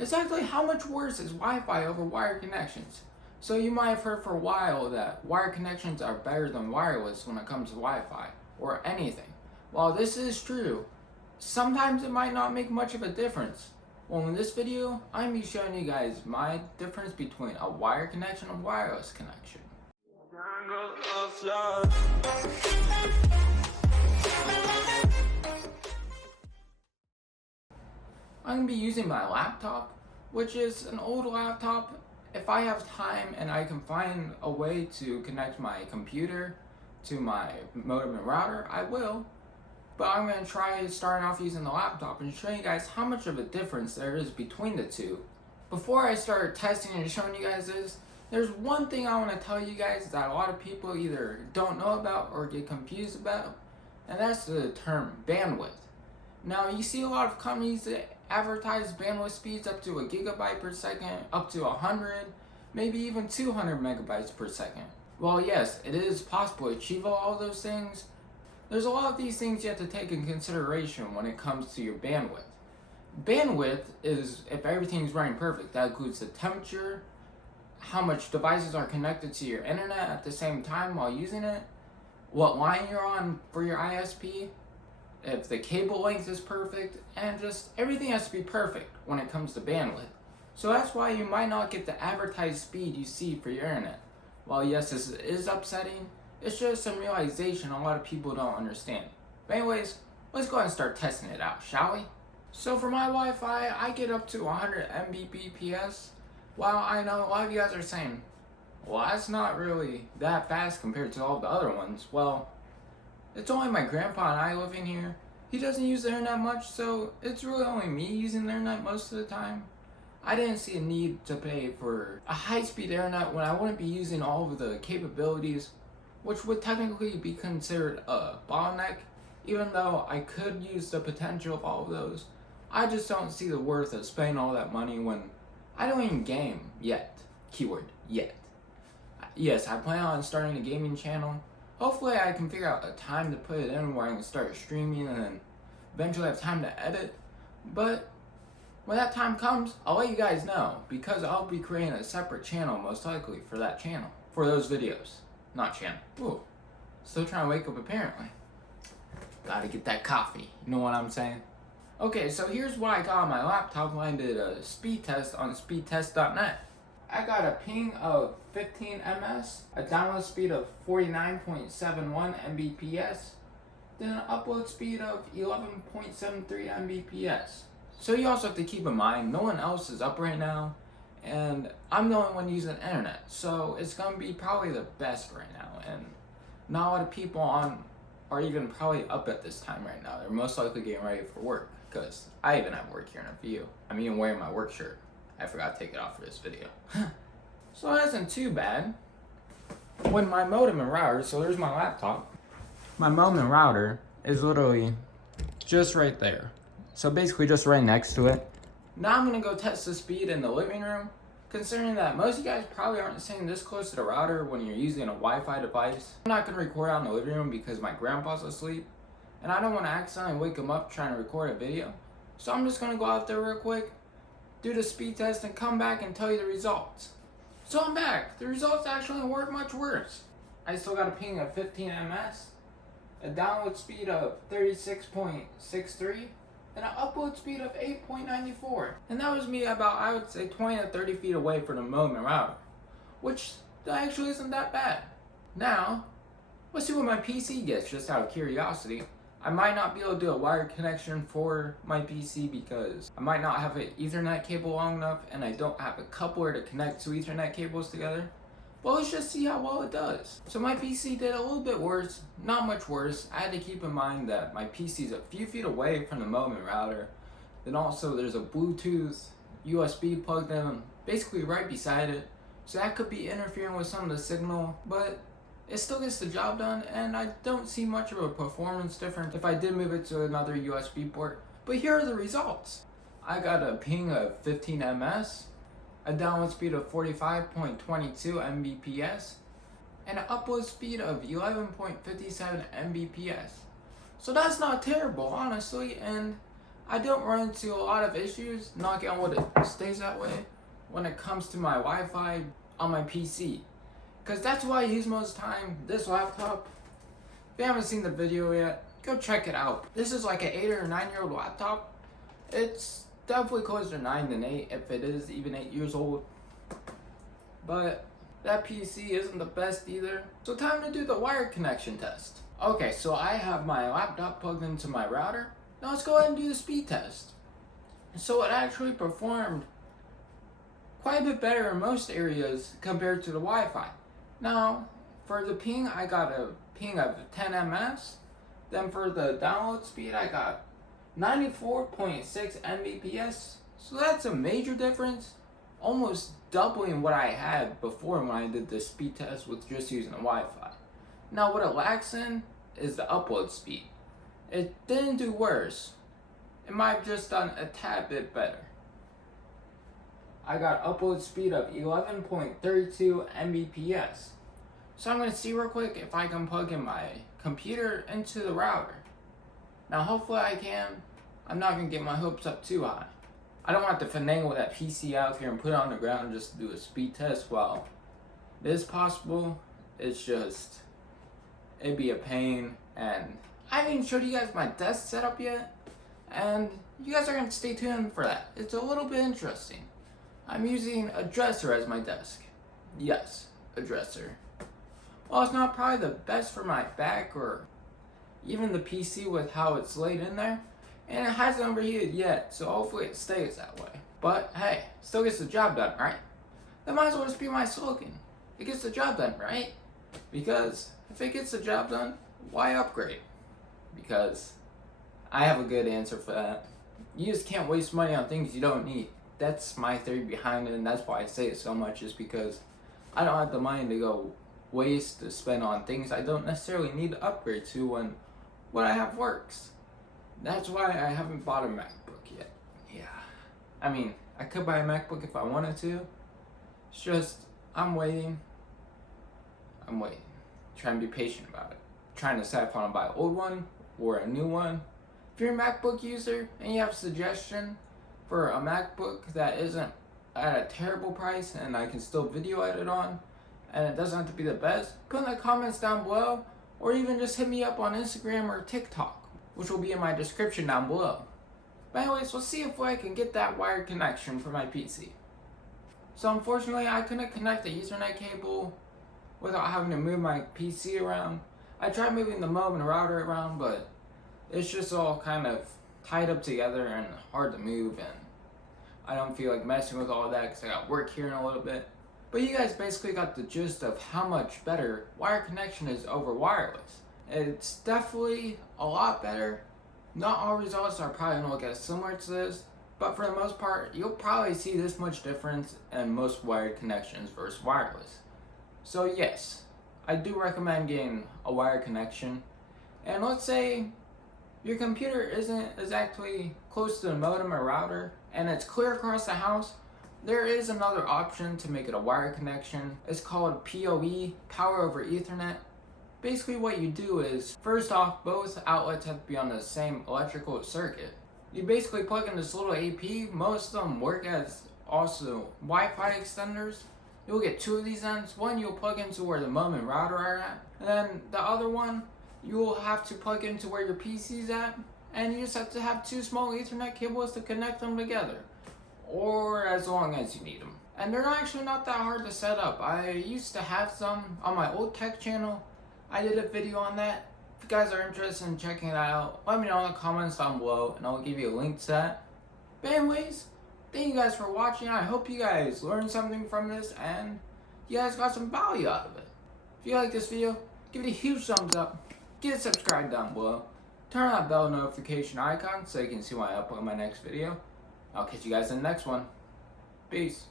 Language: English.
Exactly how much worse is Wi-Fi over wired connections? So you might have heard for a while that wired connections are better than wireless when it comes to Wi-Fi, or anything. While this is true, sometimes it might not make much of a difference. Well, in this video, I'm going to be showing you guys my difference between a wired connection and a wireless connection. I'm going to be using my laptop, which is an old laptop. If I have time and I can find a way to connect my computer to my modem and router, I will. But I'm going to try starting off using the laptop and show you guys how much of a difference there is between the two. Before I start testing and showing you guys this, there's one thing I want to tell you guys that a lot of people either don't know about or get confused about, and that's the term bandwidth. Now, you see a lot of companies that advertise bandwidth speeds up to a gigabyte per second, up to 100, maybe even 200 megabytes per second. While yes, it is possible to achieve all those things, there's a lot of these things you have to take in consideration when it comes to your bandwidth. Bandwidth is if everything's running perfect. That includes the temperature, how much devices are connected to your internet at the same time while using it, what line you're on for your ISP, if the cable length is perfect, and just everything has to be perfect when it comes to bandwidth. So that's why you might not get the advertised speed you see for your internet. While yes, this is upsetting, it's just some realization a lot of people don't understand. But anyways, let's go ahead and start testing it out, shall we? So for my Wi-Fi, I get up to 100 Mbps. While I know a lot of you guys are saying, well, that's not really that fast compared to all the other ones. Well, it's only my grandpa and I living here. He doesn't use the internet much, so it's really only me using the internet most of the time. I didn't see a need to pay for a high-speed internet when I wouldn't be using all of the capabilities, which would technically be considered a bottleneck. Even though I could use the potential of all of those, I just don't see the worth of spending all that money when I don't even game yet. Keyword, yet. Yes, I plan on starting a gaming channel. Hopefully I can figure out a time to put it in where I can start streaming and then eventually have time to edit. But when that time comes, I'll let you guys know, because I'll be creating a separate channel most likely for that channel. For those videos. Not channel. Ooh. Still trying to wake up apparently. Gotta get that coffee. You know what I'm saying? Okay, so here's what I got on my laptop when I did a speed test on speedtest.net. I got a ping of 15 ms, a download speed of 49.71 Mbps, then an upload speed of 11.73 Mbps. So you also have to keep in mind, no one else is up right now, and I'm the only one using the internet, so it's going to be probably the best right now, and not a lot of people on are even probably up at this time right now. They're most likely getting ready for work, because I even have work here in a few. I'm even wearing my work shirt. I forgot to take it off for this video. So that isn't too bad. When my modem and router, so there's my laptop. My modem and router is literally just right there. So basically just right next to it. Now I'm gonna go test the speed in the living room, considering that most of you guys probably aren't sitting this close to the router when you're using a Wi-Fi device. I'm not gonna record out in the living room because my grandpa's asleep, and I don't wanna accidentally wake him up trying to record a video. So I'm just gonna go out there real quick, do the speed test, and come back and tell you the results. So I'm back. The results actually weren't much worse. I still got a ping of 15 ms, a download speed of 36.63, and an upload speed of 8.94. And that was me about, I would say, 20 to 30 feet away from the modem and router, which actually isn't that bad. Now, let's see what my PC gets, just out of curiosity. I might not be able to do a wired connection for my PC because I might not have an Ethernet cable long enough, and I don't have a coupler to connect two Ethernet cables together. But let's just see how well it does. So my PC did a little bit worse, not much worse. I had to keep in mind that my PC is a few feet away from the modem and router. Then also there's a Bluetooth USB plugged in basically right beside it. So that could be interfering with some of the signal, but it still gets the job done, and I don't see much of a performance difference if I did move it to another USB port. But here are the results. I got a ping of 15 ms, a download speed of 45.22 Mbps, and an upload speed of 11.57 Mbps. So that's not terrible, honestly, and I don't run into a lot of issues, knocking on wood it stays that way, when it comes to my Wi-Fi on my PC. Because that's what I use most of the time, this laptop. If you haven't seen the video yet, go check it out. This is like an 8 or 9 year old laptop. It's definitely closer to 9 than 8, if it is even 8 years old. But that PC isn't the best either. So time to do the wired connection test. Okay, so I have my laptop plugged into my router. Now let's go ahead and do the speed test. So it actually performed quite a bit better in most areas compared to the Wi-Fi. Now, for the ping, I got a ping of 10 ms. Then for the download speed, I got 94.6 Mbps. So that's a major difference, almost doubling what I had before when I did the speed test with just using the Wi-Fi. Now what it lacks in is the upload speed. It didn't do worse. It might have just done a tad bit better. I got upload speed of 11.32 Mbps. So I'm going to see real quick if I can plug in my computer into the router. Now hopefully I can. I'm not going to get my hopes up too high. I don't have to finagle that PC out here and put it on the ground just to do a speed test. While it is possible, it's just, it'd be a pain. And I haven't even showed you guys my desk setup yet. And you guys are going to stay tuned for that. It's a little bit interesting. I'm using a dresser as my desk. Yes, a dresser. Well, it's not probably the best for my back or even the PC with how it's laid in there. And it hasn't overheated yet, so hopefully it stays that way. But hey, still gets the job done, right? That might as well just be my slogan. It gets the job done, right? Because if it gets the job done, why upgrade? Because I have a good answer for that. You just can't waste money on things you don't need. That's my theory behind it, and that's why I say it so much, is because I don't have the money to go waste to spend on things I don't necessarily need to upgrade to when what I have works. That's why I haven't bought a MacBook yet. Yeah. I mean, I could buy a MacBook if I wanted to. It's just, I'm waiting. Trying to be patient about it. Trying to decide if I want to buy an old one or a new one. If you're a MacBook user and you have a suggestion for a MacBook that isn't at a terrible price and I can still video edit on, and it doesn't have to be the best, put in the comments down below, or even just hit me up on Instagram or TikTok, which will be in my description down below. But anyways, we'll see if I can get that wired connection for my PC. So unfortunately, I couldn't connect the Ethernet cable without having to move my PC around. I tried moving the modem and router around, but it's just all kind of tied up together and hard to move, and I don't feel like messing with all that because I got work here in a little bit. But you guys basically got the gist of how much better wired connection is over wireless. It's definitely a lot better. Not all results are probably going to look as similar to this, but for the most part, you'll probably see this much difference in most wired connections versus wireless. So yes, I do recommend getting a wired connection. And let's say your computer isn't exactly close to the modem or router, and it's clear across the house, there is another option to make it a wired connection. It's called PoE, Power over Ethernet. Basically what you do is, first off, both outlets have to be on the same electrical circuit. You basically plug in this little AP. Most of them work as also Wi-Fi extenders. You'll get two of these ends. One you'll plug into where the modem and router are at, and then the other one you'll have to plug into where your PC's at, and you just have to have two small Ethernet cables to connect them together, or as long as you need them. And they're actually not that hard to set up. I used to have some on my old tech channel. I did a video on that. If you guys are interested in checking that out, let me know in the comments down below and I'll give you a link to that. But anyways, thank you guys for watching. I hope you guys learned something from this and you guys got some value out of it. If you like this video, give it a huge thumbs up. Get it subscribed down below. Turn on that bell notification icon so you can see when I upload my next video. I'll catch you guys in the next one. Peace.